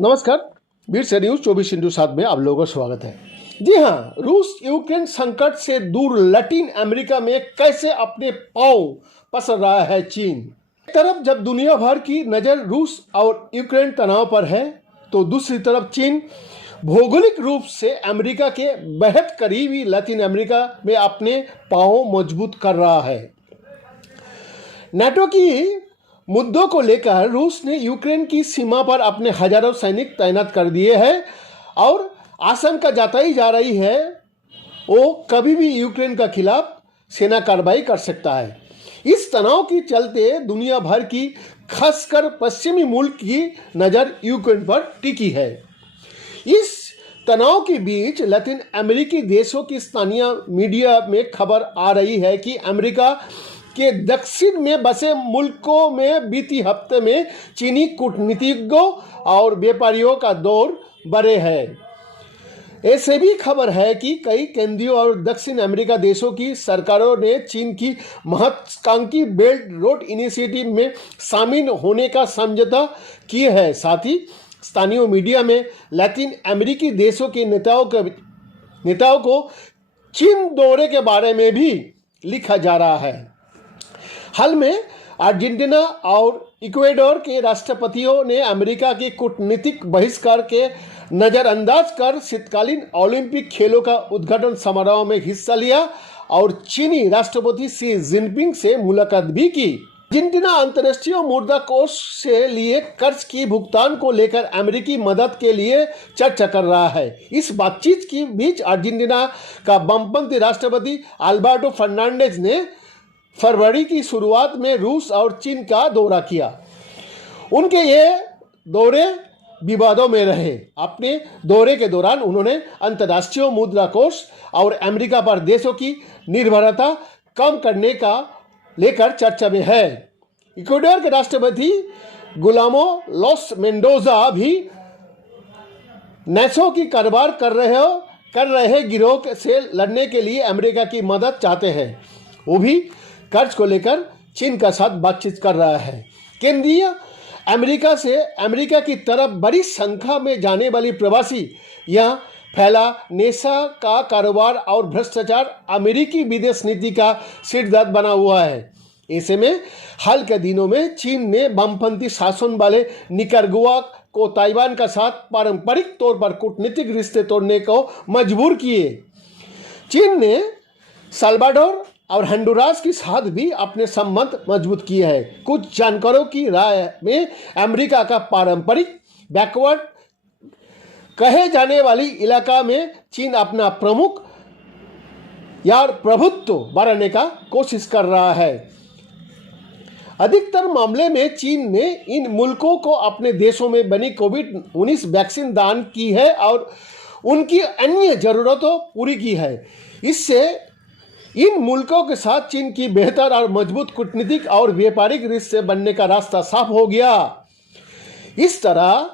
नमस्कार, वीर से न्यूज 24/7 में आप लोगों का स्वागत है। जी हाँ, रूस यूक्रेन संकट से दूर लैटिन अमेरिका में कैसे अपने पांव पसर रहा है चीन। एक तरफ जब दुनिया भर की नज़र रूस और यूक्रेन तनाव पर है, तो दूसरी तरफ चीन भौगोलिक रूप से अमेरिका के बेहद करीबी लैटिन अमेरिका में अपने पांव मजबूत कर रहा है। नाटो की मुद्दों को लेकर रूस ने यूक्रेन की सीमा पर अपने हजारों सैनिक तैनात कर दिए हैं और आशंका जताई जा रही है वो कभी भी यूक्रेन के खिलाफ सेना कार्रवाई कर सकता है। इस तनाव के चलते दुनिया भर की खासकर पश्चिमी मुल्क की नज़र यूक्रेन पर टिकी है। इस तनाव के बीच लैटिन अमेरिकी देशों की स्थानीय मीडिया में खबर आ रही है कि अमेरिका के दक्षिण में बसे मुल्कों में बीती हफ्ते में चीनी कूटनीतिज्ञों और व्यापारियों का दौर बढ़े है। ऐसे भी खबर है कि कई केंद्रीय और दक्षिण अमेरिका देशों की सरकारों ने चीन की महत्वाकांक्षी बेल्ट रोड इनिशिएटिव में शामिल होने का समझौता किए है। साथ ही स्थानीय मीडिया में लैटिन अमेरिकी देशों के नेताओं को चीन दौरे के बारे में भी लिखा जा रहा है। हाल में अर्जेंटीना और इक्वेडोर के राष्ट्रपतियों ने अमेरिका के कूटनीतिक बहिष्कार के नज़रअंदाज कर शीतकालीन ओलंपिक खेलों का उद्घाटन समारोह में हिस्सा लिया और चीनी राष्ट्रपति शी जिनपिंग से मुलाकात भी की। अर्जेंटीना अंतर्राष्ट्रीय मुद्रा कोष से लिए कर्ज की भुगतान को लेकर अमेरिकी मदद के लिए चर्चा कर रहा है। इस बातचीत के बीच अर्जेंटीना का वामपंथी राष्ट्रपति अल्बर्टो फर्नांडिज ने फरवरी की शुरुआत में रूस और चीन का दौरा किया। उनके ये दौरे विवादों में रहे। अपने दौरे के दौरान उन्होंने अंतर्राष्ट्रीय मुद्रा कोष और अमेरिका पर देशों की निर्भरता कम करने का लेकर चर्चा में है। इक्वेडोर के राष्ट्रपति गुलामो लॉस मेंडोजा भी नशों की कारोबार कर रहे गिरोह से लड़ने के लिए अमेरिका की मदद चाहते हैं। वो भी कर्ज को लेकर चीन का साथ बातचीत कर रहा है। केंद्रीय अमेरिका से अमेरिका की तरफ बड़ी संख्या में जाने वाली प्रवासी यहाँ फैला नेशा का कारोबार और भ्रष्टाचार अमेरिकी विदेश नीति का सिरदर्द बना हुआ है। ऐसे में हाल के दिनों में चीन ने वामपंथी शासन वाले निकारागुआ को ताइवान का साथ पारंपरिक तौर पर कूटनीतिक रिश्ते तोड़ने को मजबूर किए। चीन ने साल्वाडोर और हंडुरास के साथ भी अपने संबंध मजबूत किए हैं। कुछ जानकारों की राय में अमेरिका का पारंपरिक बैकवर्ड कहे जाने वाली इलाका में चीन अपना प्रमुख या प्रभुत्व बढ़ाने का कोशिश कर रहा है। अधिकतर मामले में चीन ने इन मुल्कों को अपने देशों में बनी कोविड-19 वैक्सीन दान की है और उनकी अन्य जरूरतों पूरी की है। इससे इन मुल्कों के साथ चीन की बेहतर और मजबूत कूटनीतिक और व्यापारिक रिश्ते बनने का रास्ता साफ हो गया। इस तरह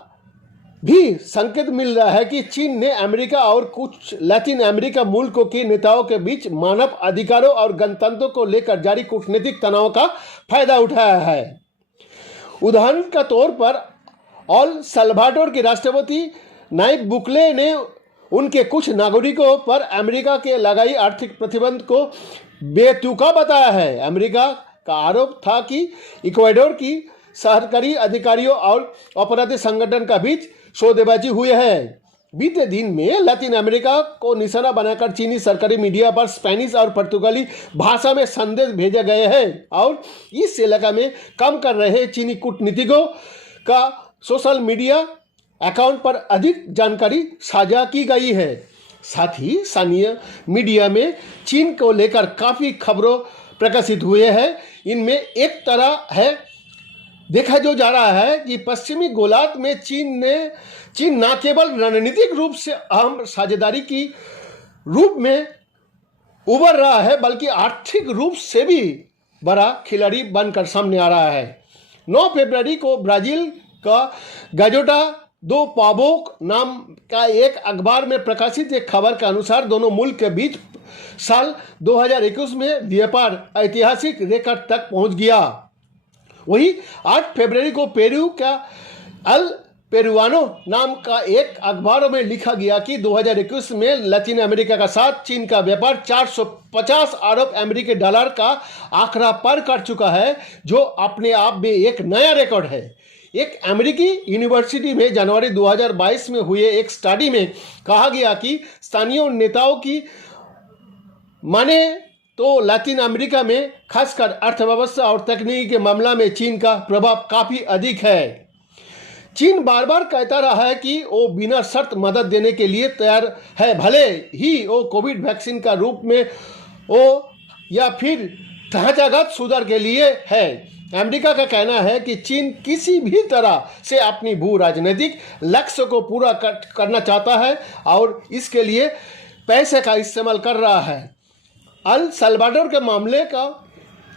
भी संकेत मिल रहा है कि चीन ने अमेरिका और कुछ लैटिन अमेरिका मुल्कों के नेताओं के बीच मानव अधिकारों और गणतंत्र को लेकर जारी कूटनीतिक तनाव का फायदा उठाया है। उदाहरण के तौर पर एल साल्वाडोर के राष्ट्रपति नायब बुकले ने उनके कुछ नागरिकों पर अमेरिका के लगाई आर्थिक प्रतिबंध को बेतुका बताया है। अमेरिका का आरोप था कि इक्वेडोर की सरकारी अधिकारियों और अपराधी संगठन का बीच सौदेबाजी हुई है। बीते दिन में लैटिन अमेरिका को निशाना बनाकर चीनी सरकारी मीडिया पर स्पेनिश और पुर्तगाली भाषा में संदेश भेजे गए हैं और इस इलाका में काम कर रहे चीनी कूटनीतिज्ञों का सोशल मीडिया अकाउंट पर अधिक जानकारी साझा की गई है। साथ ही स्थानीय मीडिया में चीन को लेकर काफ़ी खबरों प्रकाशित हुए हैं। इनमें एक तरह है देखा जो जा रहा है कि पश्चिमी गोलार्ध में चीन न केवल रणनीतिक रूप से अहम साझेदारी की रूप में उभर रहा है बल्कि आर्थिक रूप से भी बड़ा खिलाड़ी बनकर सामने आ रहा है। 9 फरवरी को ब्राजील का गाजेटा दो पावोक नाम का एक अखबार में प्रकाशित एक खबर के अनुसार दोनों मुल्क के बीच साल 2021 में व्यापार ऐतिहासिक रिकॉर्ड तक पहुंच गया। वही 8 फरवरी को पेरू का अल पेरुआनो नाम का एक अखबारों में लिखा गया कि 2021 में लैटिन अमेरिका का साथ चीन का व्यापार 450 अरब अमेरिकी डॉलर का आंकड़ा पार कर चुका है, जो अपने आप में एक नया रिकॉर्ड है। एक अमेरिकी यूनिवर्सिटी में जनवरी 2022 में हुए एक स्टडी में कहा गया कि स्थानीय नेताओं की माने तो लैटिन अमेरिका में खासकर अर्थव्यवस्था और तकनीकी के मामला में चीन का प्रभाव काफ़ी अधिक है। चीन बार बार कहता रहा है कि वो बिना शर्त मदद देने के लिए तैयार है, भले ही वो कोविड वैक्सीन का रूप में हो या फिर ढांचागत सुधार के लिए है। अमेरिका का कहना है कि चीन किसी भी तरह से अपनी भू राजनीतिक लक्ष्य को पूरा करना चाहता है और इसके लिए पैसे का इस्तेमाल कर रहा है। अल सल्वाडोर के मामले का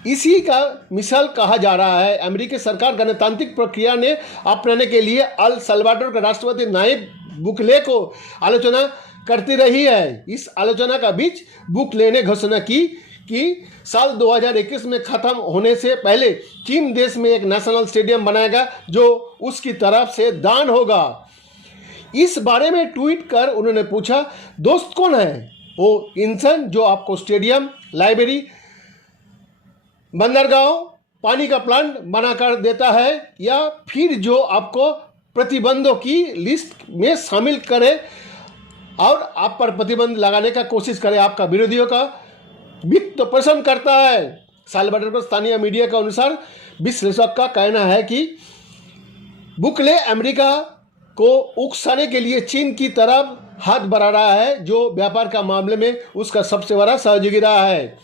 इसी का मिसाल कहा जा रहा है। अमेरिकी सरकार गणतांत्रिक प्रक्रिया ने अपनाने के लिए अल सल्वाडोर के राष्ट्रपति नायब बुकले को आलोचना करती रही है। इस आलोचना का बीच बुकले ने घोषणा की कि साल 2021 में खत्म होने से पहले चीन देश में एक नेशनल स्टेडियम बनाएगा जो उसकी तरफ से दान होगा। इस बारे में ट्वीट कर उन्होंने पूछा, दोस्त कौन है? वो इंसान जो आपको स्टेडियम, लाइब्रेरी, बंदरगाह, पानी का प्लांट बनाकर देता है, या फिर जो आपको प्रतिबंधों की लिस्ट में शामिल करे और आप पर प्रतिबंध लगाने का कोशिश करे, आपका विरोधियों का वित्त पोषण करता है। साल्वाडोर को स्थानीय मीडिया के अनुसार विश्लेषक का कहना है कि बुकले अमेरिका को उकसाने के लिए चीन की तरफ हाथ बढ़ा रहा है, जो व्यापार का मामले में उसका सबसे बड़ा सहयोगी रहा है।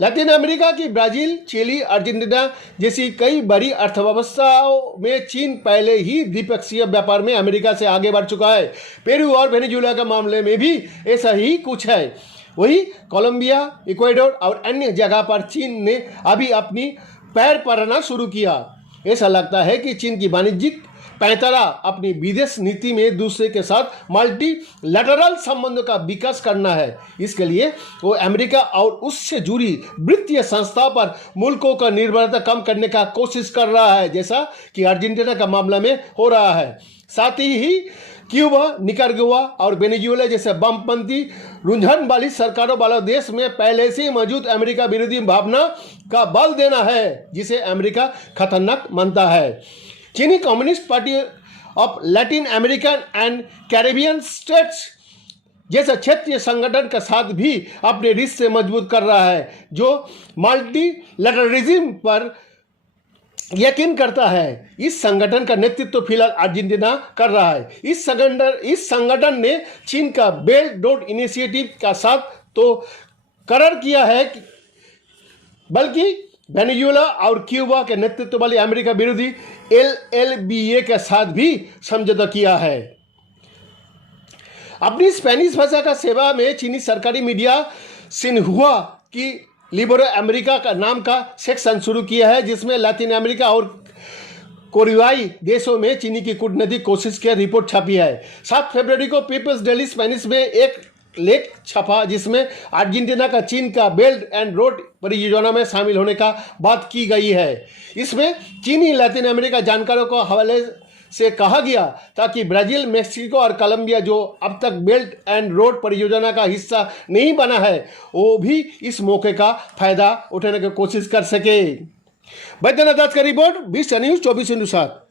लैटिन अमेरिका की ब्राजील, चिली, अर्जेंटीना जैसी कई बड़ी अर्थव्यवस्थाओं में चीन पहले ही द्विपक्षीय व्यापार में अमेरिका से आगे बढ़ चुका है। पेरू और वेनेजुएला के मामले में भी ऐसा ही कुछ है। वही कोलंबिया, इक्वाडोर और अन्य जगह पर चीन ने अभी अपनी पैर पड़ना शुरू किया। ऐसा लगता है कि चीन की वाणिज्यिक पैंतरा अपनी विदेश नीति में दूसरे के साथ मल्टीलैटरल संबंधों का विकास करना है। इसके लिए वो अमेरिका और उससे जुड़ी वित्तीय संस्थाओं पर मुल्कों का निर्भरता कम करने का कोशिश कर रहा है, जैसा कि अर्जेंटीना का मामला में हो रहा है। साथ ही क्यूबा, निकारागुआ और वेनेजुएला जैसे वामपंथी रुझान वाली सरकारों वाले देश में पहले से मौजूद अमेरिका विरोधी भावना का बल देना है, जिसे अमेरिका खतरनाक मानता है। चीनी communist party of Latin American and Caribbean states जैसे क्षेत्रीय संगठन के साथ भी अपने रिश्ते मजबूत कर रहा है, जो मल्टीलैटरलिज्म पर यकीन करता है। इस संगठन का नेतृत्व फिलहाल अर्जेंटीना कर रहा है। इस संगठन ने चीन का बेल्ट रोड इनिशिएटिव का साथ तो करार किया है, बल्कि वेनेजुएला और क्यूबा के नेतृत्व वाली अमेरिका विरोधी LLBA के साथ भी समझौता किया है। अपनी स्पेनिश भाषा का सेवा में चीनी सरकारी मीडिया सिन्हुआ की लिबरो अमेरिका का नाम का सेक्शन शुरू किया है, जिसमें लैटिन अमेरिका और कोरियाई देशों में चीनी की कूटनीतिक कोशिश की रिपोर्ट छपी है। 7 फरवरी को पीपल्स डेली स्पेनिश में एक लेख छपा, जिसमें अर्जेंटीना का चीन का बेल्ट एंड रोड परियोजना में शामिल होने का बात की गई है। इसमें चीनी लैटिन अमेरिका जानकारों को हवाले से कहा गया ताकि ब्राजील, मेक्सिको और कोलंबिया, जो अब तक बेल्ट एंड रोड परियोजना का हिस्सा नहीं बना है, वो भी इस मौके का फायदा उठाने की कोशिश कर सके। बैद्यनाथ दास का रिपोर्ट 20 न्यूज़ 24 इंटू 7।